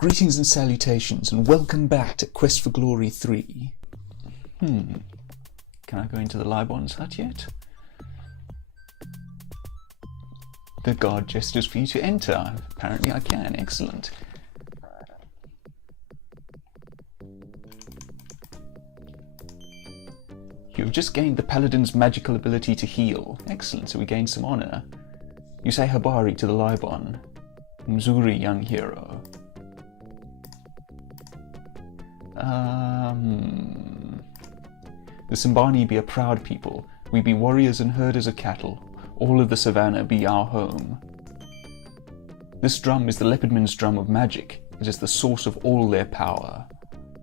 Greetings and salutations, and welcome back to Quest for Glory 3. Can I go into the Libon's hut yet? The guard gestures for you to enter. Apparently I can. Excellent. You've just gained the Paladin's magical ability to heal. Excellent, so we gain some honor. You say Habari to the Libon. Mzuri, young hero. The Simbani be a proud people. We be warriors and herders of cattle. All of the savannah be our home. This drum is the leopardman's drum of magic. It is the source of all their power.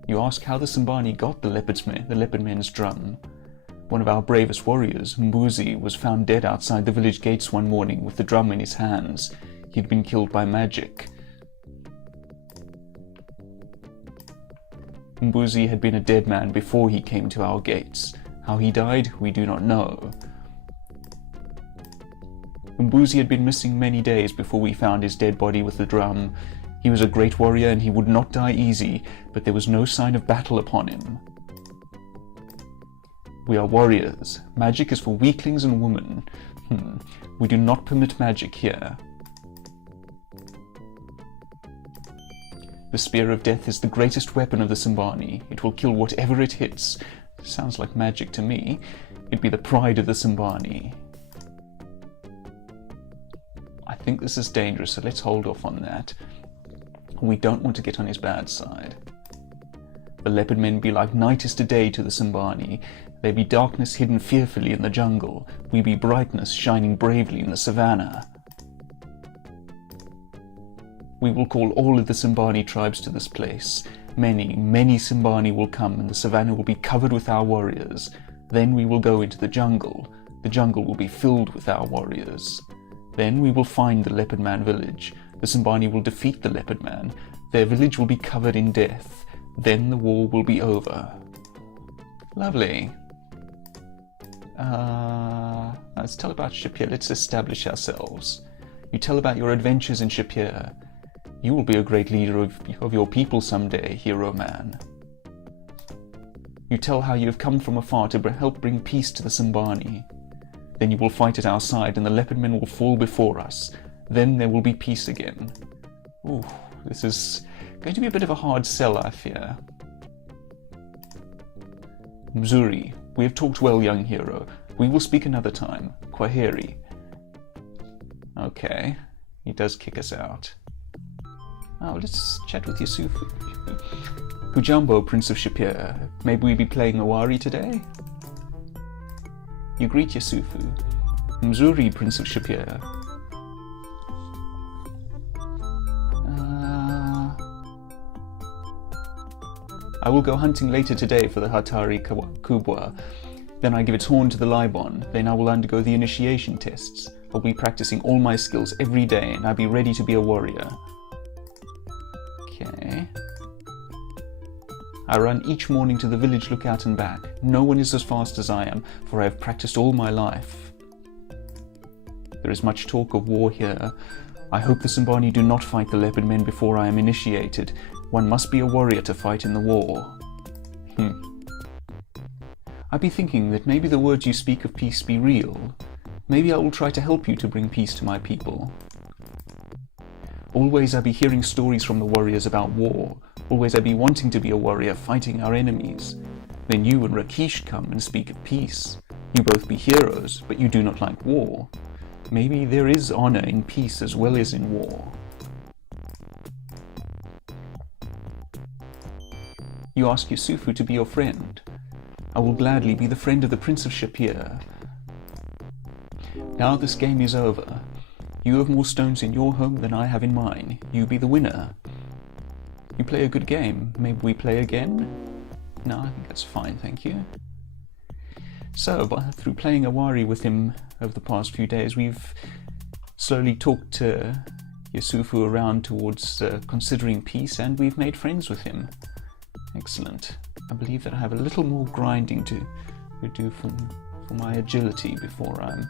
You ask how the Simbani got the leopardman's drum. One of our bravest warriors, Mbuzi, was found dead outside the village gates one morning with the drum in his hands. He had been killed by magic. Mbuzi had been a dead man before he came to our gates. How he died, we do not know. Mbuzi had been missing many days before we found his dead body with the drum. He was a great warrior and he would not die easy, but there was no sign of battle upon him. We are warriors. Magic is for weaklings and women. We do not permit magic here. The Spear of Death is the greatest weapon of the Simbani. It will kill whatever it hits. Sounds like magic to me. It'd be the pride of the Simbani. I think this is dangerous, so let's hold off on that. We don't want to get on his bad side. The leopard men be like night is to day to the Simbani. They be darkness hidden fearfully in the jungle. We be brightness shining bravely in the savannah. We will call all of the Simbani tribes to this place. Many, many Simbani will come and the savannah will be covered with our warriors. Then we will go into the jungle. The jungle will be filled with our warriors. Then we will find the Leopard Man village. The Simbani will defeat the Leopard Man. Their village will be covered in death. Then the war will be over. Lovely. Let's tell about Shapir. Let's establish ourselves. You tell about your adventures in Shapir. You will be a great leader of your people someday, hero man. You tell how you have come from afar to help bring peace to the Simbani. Then you will fight at our side and the leopard men will fall before us. Then there will be peace again. Ooh, this is going to be a bit of a hard sell, I fear. Mzuri, we have talked well, young hero. We will speak another time. Kwaheri. Okay, he does kick us out. Oh, let's chat with Yesufu. Hujambo, Prince of Shapir. Maybe we be playing Awari today? You greet Yesufu. Mzuri, Prince of Shapir. I will go hunting later today for the Hatari Kubwa. Then I give its horn to the Libon. Then I will undergo the initiation tests. I'll be practicing all my skills every day and I'll be ready to be a warrior. Okay. I run each morning to the village lookout and back. No one is as fast as I am, for I have practiced all my life. There is much talk of war here. I hope the Simbani do not fight the leopard men before I am initiated. One must be a warrior to fight in the war. I be thinking that maybe the words you speak of peace be real. Maybe I will try to help you to bring peace to my people. Always I be hearing stories from the warriors about war. Always I be wanting to be a warrior fighting our enemies. Then you and Rakesh come and speak of peace. You both be heroes, but you do not like war. Maybe there is honor in peace as well as in war. You ask Yesufu to be your friend. I will gladly be the friend of the Prince of Shapir. Now this game is over. You have more stones in your home than I have in mine. You be the winner. You play a good game. Maybe we play again? No, I think that's fine, thank you. So, through playing Awari with him over the past few days, we've slowly talked Yesufu around towards considering peace, and we've made friends with him. Excellent. I believe that I have a little more grinding to do for my agility before I'm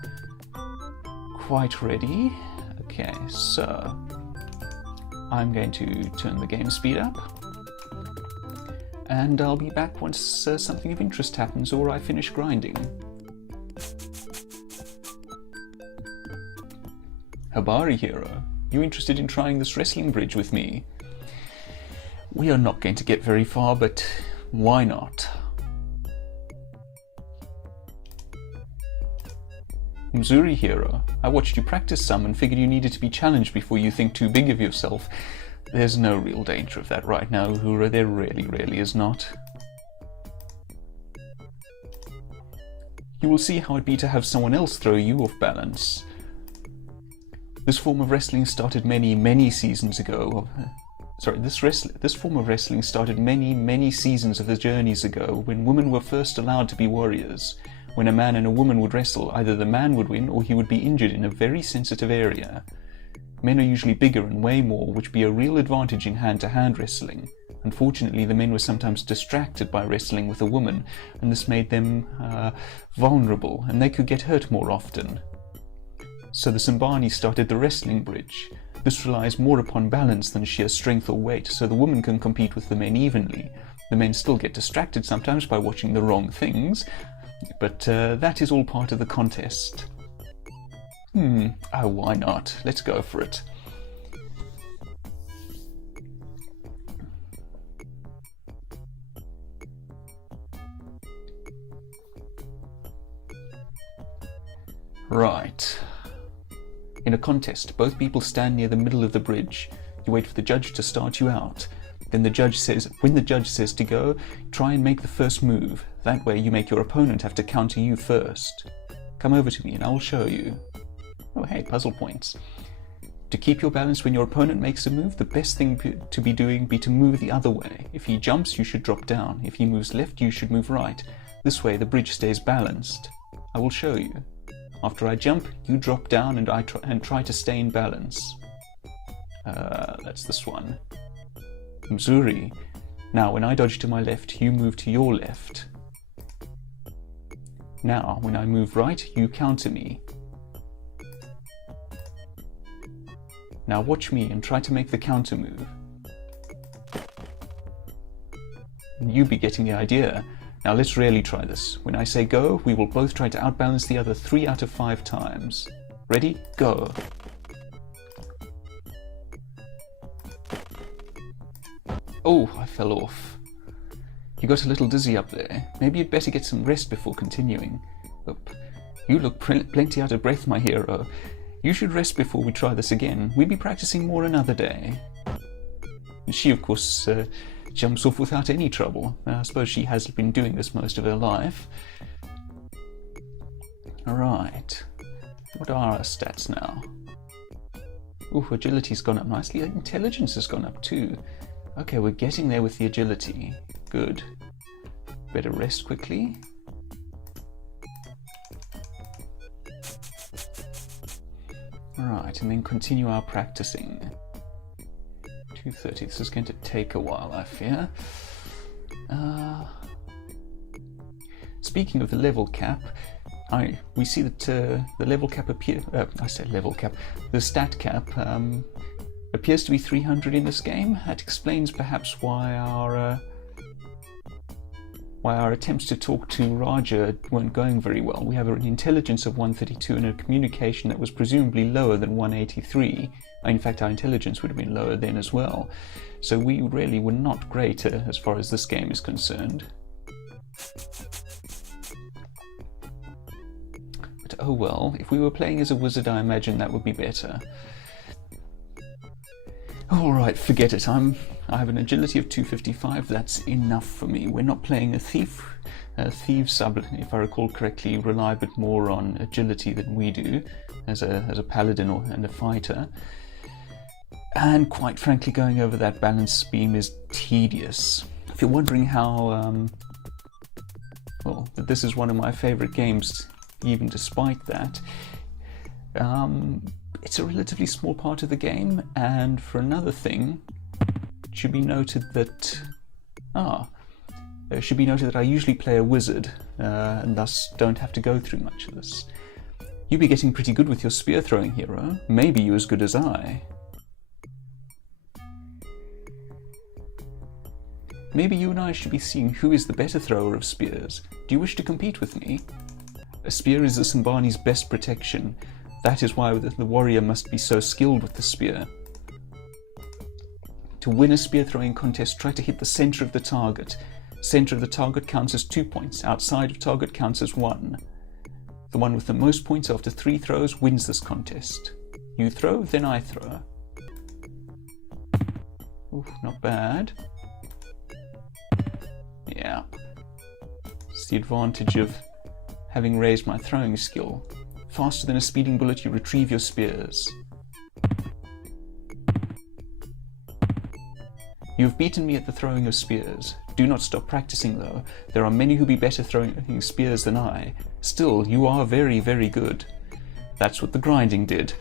quite ready. Okay, so I'm going to turn the game speed up, and I'll be back once something of interest happens or I finish grinding. Habari hero, you interested in trying this wrestling bridge with me? We are not going to get very far, but why not? Mzuri hero, I watched you practice some and figured you needed to be challenged before you think too big of yourself. There's no real danger of that right now, Uhura. There really is not. You will see how it'd be to have someone else throw you off balance. This form of wrestling started many seasons ago. This form of wrestling started many seasons of the journeys ago, when women were first allowed to be warriors. When a man and a woman would wrestle, either the man would win or he would be injured in a very sensitive area. Men are usually bigger and weigh more, which would be a real advantage in hand-to-hand wrestling. Unfortunately, the men were sometimes distracted by wrestling with a woman, and this made them vulnerable, and they could get hurt more often. So the Simbani started the wrestling bridge. This relies more upon balance than sheer strength or weight, so the woman can compete with the men evenly. The men still get distracted sometimes by watching the wrong things, but that is all part of the contest. Oh, why not? Let's go for it. Right. In a contest, both people stand near the middle of the bridge. You wait for the judge to start you out. Then when the judge says to go, try and make the first move. That way you make your opponent have to counter you first. Come over to me and I will show you. Oh hey, puzzle points. To keep your balance when your opponent makes a move, the best thing to be doing be to move the other way. If he jumps, you should drop down. If he moves left, you should move right. This way the bridge stays balanced. I will show you. After I jump, you drop down and try to stay in balance. That's this one. Mzuri. Now, when I dodge to my left, you move to your left. Now, when I move right, you counter me. Now watch me and try to make the counter move. You be getting the idea. Now let's really try this. When I say go, we will both try to outbalance the other 3 out of 5 times. Ready? Go! Oh, I fell off. You got a little dizzy up there. Maybe you'd better get some rest before continuing. You look plenty out of breath, my hero. You should rest before we try this again. We'll be practicing more another day. She, of course, jumps off without any trouble. I suppose she has been doing this most of her life. Alright. What are our stats now? Ooh, agility's gone up nicely. Intelligence has gone up too. Okay, we're getting there with the agility. Good. Better rest quickly. Alright, and then continue our practicing. 2:30. This is going to take a while, I fear. Speaking of the level cap, we see that the level cap the stat cap appears to be 300 in this game. That explains perhaps why our attempts to talk to Raja weren't going very well. We have an intelligence of 132 and a communication that was presumably lower than 183. In fact, our intelligence would have been lower then as well. So we really were not great as far as this game is concerned. But oh well, if we were playing as a wizard, I imagine that would be better. Alright, forget it. I have an agility of 255, that's enough for me. We're not playing a thief. Thieves, if I recall correctly, rely a bit more on agility than we do, as a paladin and a fighter. And quite frankly, going over that balance beam is tedious. If you're wondering how, well, this is one of my favourite games, even despite that, it's a relatively small part of the game, and for another thing, it should be noted that I usually play a wizard, and thus don't have to go through much of this. You be getting pretty good with your spear throwing, hero. Maybe you as good as I. Maybe you and I should be seeing who is the better thrower of spears. Do you wish to compete with me? A spear is the Simbani's best protection. That is why the warrior must be so skilled with the spear. To win a spear throwing contest, try to hit the center of the target. Center of the target counts as 2 points. Outside of target counts as 1. The one with the most points after 3 throws wins this contest. You throw, then I throw. Ooh, not bad. Yeah. It's the advantage of having raised my throwing skill. Faster than a speeding bullet, you retrieve your spears. You have beaten me at the throwing of spears. Do not stop practicing though. There are many who be better throwing spears than I. Still, you are very, very good. That's what the grinding did.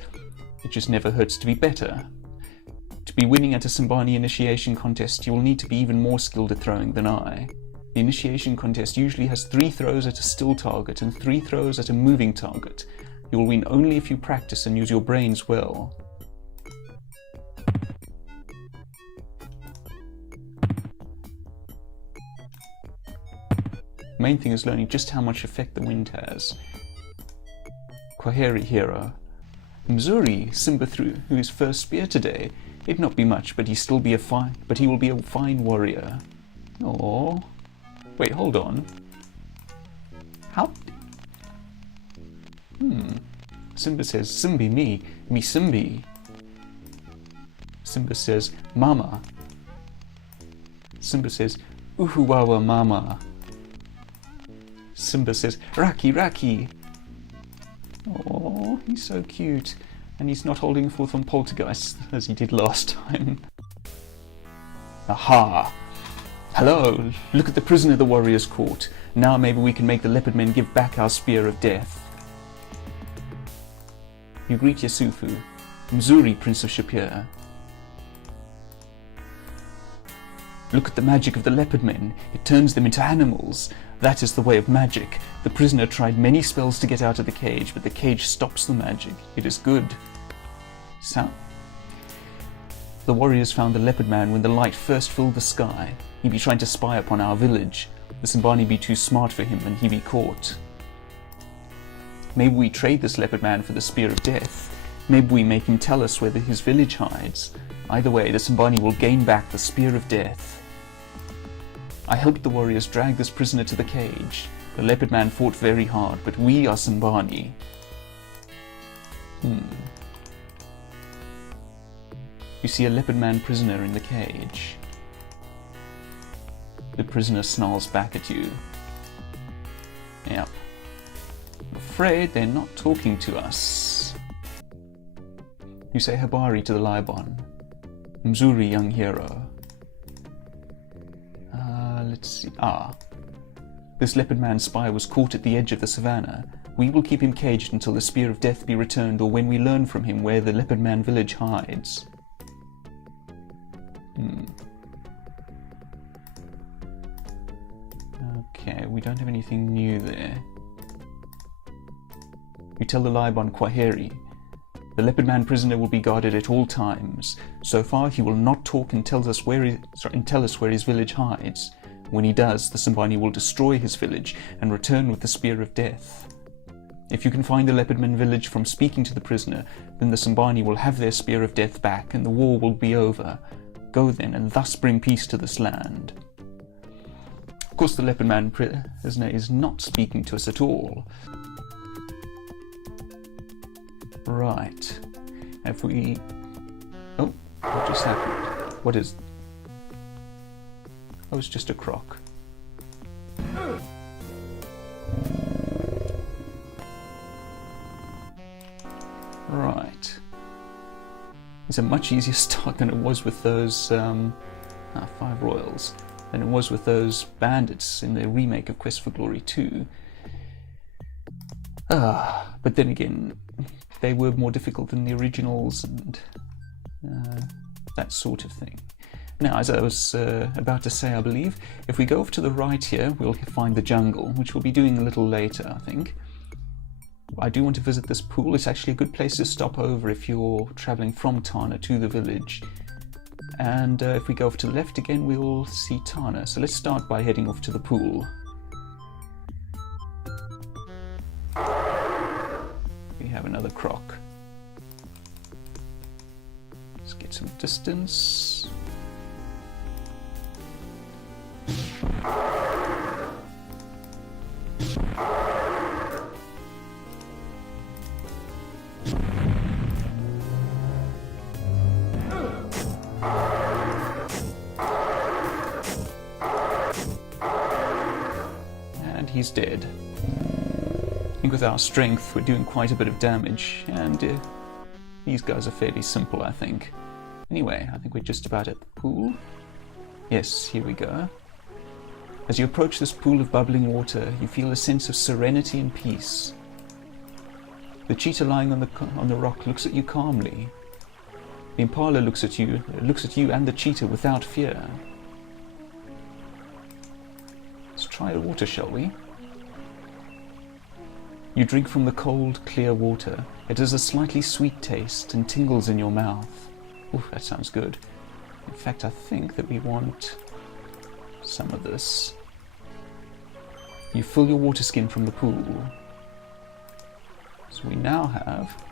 It just never hurts to be better. To be winning at a Simbani initiation contest, you will need to be even more skilled at throwing than I. The initiation contest usually has 3 throws at a still target and 3 throws at a moving target. You will win only if you practice and use your brains well. Main thing is learning just how much effect the wind has. Kwaheri hero. Mzuri, Simba threw his first spear today. It not be much, but he will be a fine warrior. Oh, wait, hold on. How? Simba says, Simbi me Simbi. Simba says, Mama. Simba says, Uhuwawa Mama. Simba says, Raki, Raki. Oh, he's so cute. And he's not holding forth on poltergeists as he did last time. Aha! Hello! Look at the prisoner the warriors caught. Now maybe we can make the leopard men give back our spear of death. You greet Yesufu. Mzuri, Prince of Shapir. Look at the magic of the leopard men. It turns them into animals. That is the way of magic. The prisoner tried many spells to get out of the cage, but the cage stops the magic. It is good. The warriors found the leopard man when the light first filled the sky. He be trying to spy upon our village. The Simbani be too smart for him and he be caught. Maybe we trade this leopard man for the spear of death. Maybe we make him tell us where his village hides. Either way, the Simbani will gain back the spear of death. I helped the warriors drag this prisoner to the cage. The leopard man fought very hard, but we are Simbani. You see a leopard man prisoner in the cage. The prisoner snarls back at you. Yep. I'm afraid they're not talking to us. You say Habari to the Libon. Mzuri, young hero. Let's see. This leopard man spy was caught at the edge of the savannah. We will keep him caged until the spear of death be returned, or when we learn from him where the leopard man village hides. Okay, we don't have anything new there. You tell the Libon Kwaheri. The leopard man prisoner will be guarded at all times. So far he will not talk and tell us where his village hides. When he does, the Simbani will destroy his village and return with the spear of death. If you can find the leopardman village from speaking to the prisoner, then the Simbani will have their spear of death back and the war will be over. Go then and thus bring peace to this land. Of course the leopardman prisoner is not speaking to us at all. Right. Have we... Oh, what just happened? What is... Oh, it's just a croc. Right. It's a much easier start than it was with those 5 royals, than it was with those bandits in the remake of Quest for Glory 2. But then again, they were more difficult than the originals and that sort of thing. Now, as I was about to say, I believe, if we go off to the right here, we'll find the jungle, which we'll be doing a little later, I think. I do want to visit this pool. It's actually a good place to stop over if you're travelling from Tana to the village. And if we go off to the left again, we'll see Tana. So let's start by heading off to the pool. We have another croc. Let's get some distance. And he's dead. I think with our strength we're doing quite a bit of damage, and these guys are fairly simple, I think. Anyway, I think we're just about at the pool. Yes, here we go. As you approach this pool of bubbling water, you feel a sense of serenity and peace. The cheetah lying on the rock looks at you calmly. The impala looks at you and the cheetah without fear. Let's try the water, shall we? You drink from the cold, clear water. It has a slightly sweet taste and tingles in your mouth. Ooh, that sounds good. In fact, I think that we want some of this. You fill your water skin from the pool. So we now have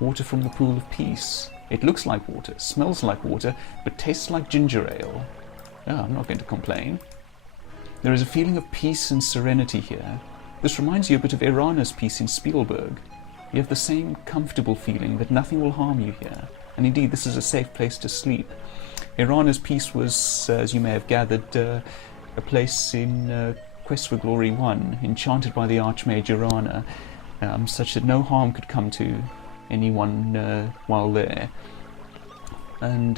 water from the pool of peace. It looks like water, smells like water, but tastes like ginger ale. Oh, I'm not going to complain. There is a feeling of peace and serenity here. This reminds you a bit of Irana's peace in Spielberg. You have the same comfortable feeling that nothing will harm you here. And indeed, this is a safe place to sleep. Irana's peace was, as you may have gathered, a place in Quest for Glory 1, enchanted by the Archmage Irana, such that no harm could come to anyone while there. And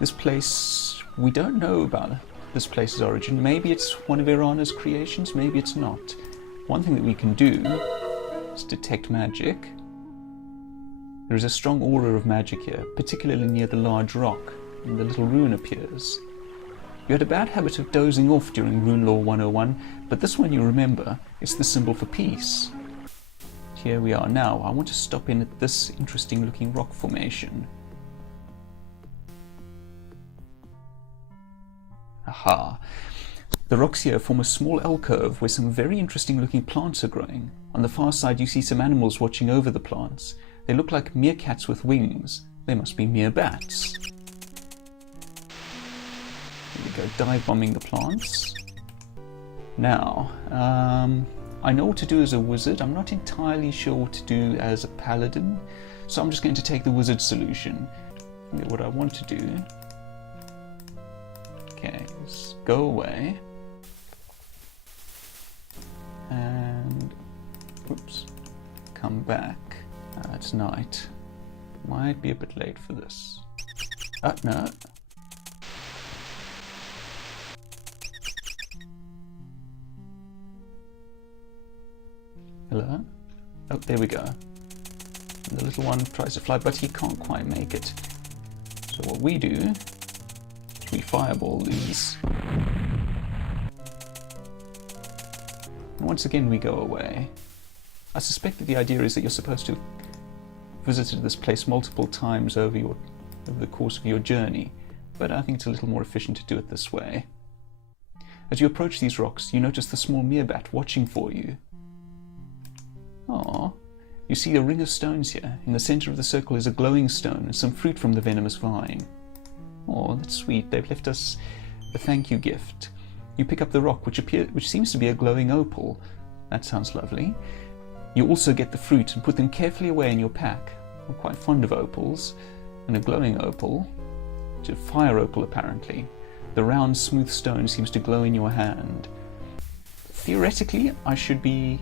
this place, we don't know about this place's origin. Maybe it's one of Irana's creations, maybe it's not. One thing that we can do is detect magic. There is a strong aura of magic here, particularly near the large rock, and the little rune appears. You had a bad habit of dozing off during Rune Law 101, but this one you remember. It's the symbol for peace. Here we are now. I want to stop in at this interesting looking rock formation. Aha! The rocks here form a small alcove where some very interesting looking plants are growing. On the far side you see some animals watching over the plants. They look like meerkats with wings. They must be meerbats. Here we go, dive bombing the plants. Now, I know what to do as a wizard. I'm not entirely sure what to do as a paladin, so I'm just going to take the wizard solution. What I want to do... Okay, let's go away. And... Oops. Come back. It's night. Might be a bit late for this. No. Hello? Oh, there we go. And the little one tries to fly, but he can't quite make it. So what we do is we fireball these. And once again we go away. I suspect that the idea is that you're supposed to have visited this place multiple times over the course of your journey, but I think it's a little more efficient to do it this way. As you approach these rocks, you notice the small meerbat watching for you. Aww. You see a ring of stones here. In the center of the circle is a glowing stone and some fruit from the venomous vine. Oh, that's sweet. They've left us a thank you gift. You pick up the rock, which seems to be a glowing opal. That sounds lovely. You also get the fruit and put them carefully away in your pack. I'm quite fond of opals. And a glowing opal, which is a fire opal apparently. The round, smooth stone seems to glow in your hand. Theoretically, I should be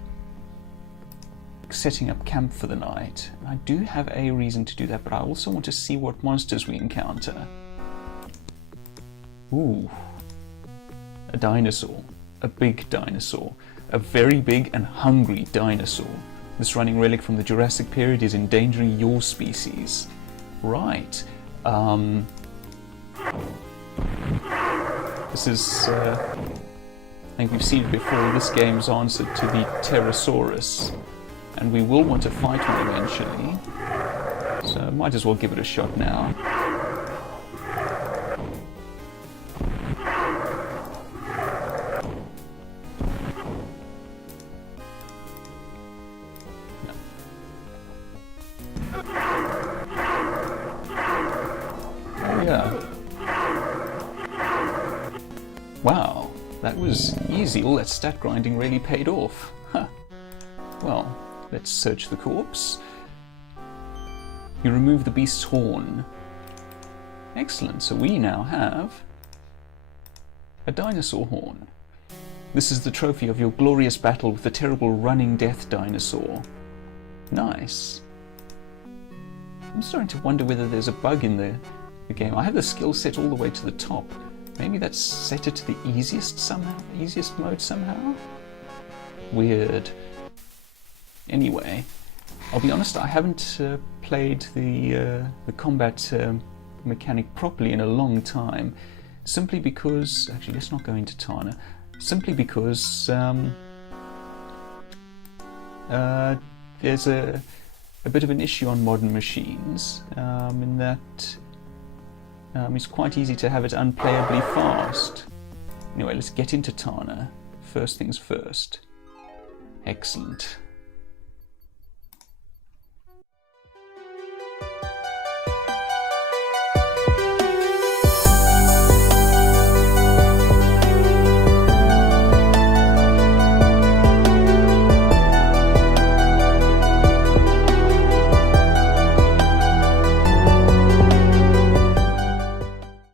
setting up camp for the night. I do have a reason to do that, but I also want to see what monsters we encounter. Ooh. A dinosaur. A big dinosaur. A very big and hungry dinosaur. This running relic from the Jurassic period is endangering your species. Right. This is... I think we've seen it before. This game's answer to the Pterosaurus. And we will want to fight one eventually. So might as well give it a shot now. Wow, that was easy. All that stat grinding really paid off. Huh. Well, let's search the corpse. You remove the beast's horn. Excellent, so we now have a dinosaur horn. This is the trophy of your glorious battle with the terrible running death dinosaur. Nice. I'm starting to wonder whether there's a bug in the game. I have the skill set all the way to the top. Maybe that's set it to the easiest somehow, easiest mode somehow? Weird. Anyway, I'll be honest, I haven't played the combat mechanic properly in a long time, simply because, actually let's not go into Tana, simply because there's a bit of an issue on modern machines, in that it's quite easy to have it unplayably fast. Anyway, let's get into Tana. First things first. Excellent.